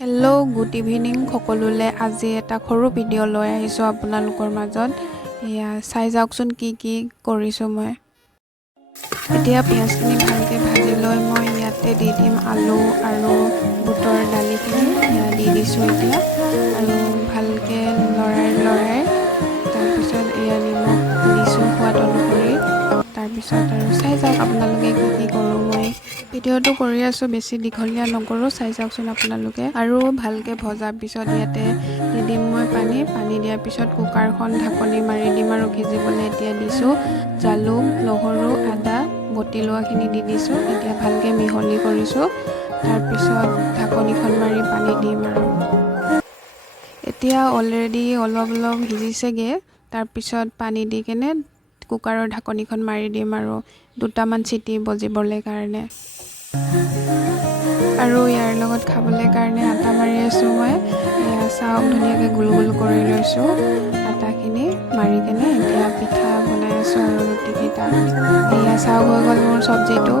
Hello' good evening সকলোলৈ। আজি এটা সৰু ভিডিঅ' লৈ আহিছোঁ আপোনালোকৰ মাজত। এয়া চাই যাওকচোন কি কৰিছোঁ মই। এতিয়া পিঁয়াজখিনি ভালকৈ ভাজি লৈ মই ইয়াতে দি দিম আলু আৰু বুটৰ দালিখিনি দি দিছোঁ এতিয়া, আৰু ভালকৈ লৰাই তাৰপিছত এয়া নিমখ দিছোঁ সোৱাদ অনুসৰি। তাৰপিছত আৰু চাই যাওক আপোনালোকে কি কৰোঁ মই। ভিডিঅ'টো কৰি আছোঁ, বেছি দীঘলীয়া নকৰোঁ, চাই যাওকচোন আপোনালোকে। আৰু ভালকৈ ভজাৰ পিছত ইয়াতে দি দিম মই পানী দিয়াৰ পিছত কুকাৰখন ঢাকনি মাৰি দিম আৰু সিজিবলৈ এতিয়া দিছোঁ জালুক, নহৰু, আদা বটি লোৱাখিনি দি দিছোঁ। এতিয়া ভালকৈ মিহলি কৰিছোঁ, তাৰপিছত ঢাকনিখন মাৰি পানী দিম আৰু। এতিয়া অলৰেডি অলপ সিজিছেগৈ। তাৰপিছত পানী দি কেনে কুকাৰৰ ঢাকনিখন মাৰি দিম আৰু দুটামান চিটি বজিবলৈ কাৰণে। আৰু ইয়াৰ লগত খাবলৈ কাৰণে আটা মাৰি আছোঁ মই। এয়া চাওক ধুনীয়াকৈ গোল কৰি লৈছোঁ আটাখিনি মাৰি কেনে। এতিয়া পিঠা বনাই আছোঁ আৰু ৰুটিকেইটা। এয়া চাওক হৈ গ'ল মোৰ চব্জিটো।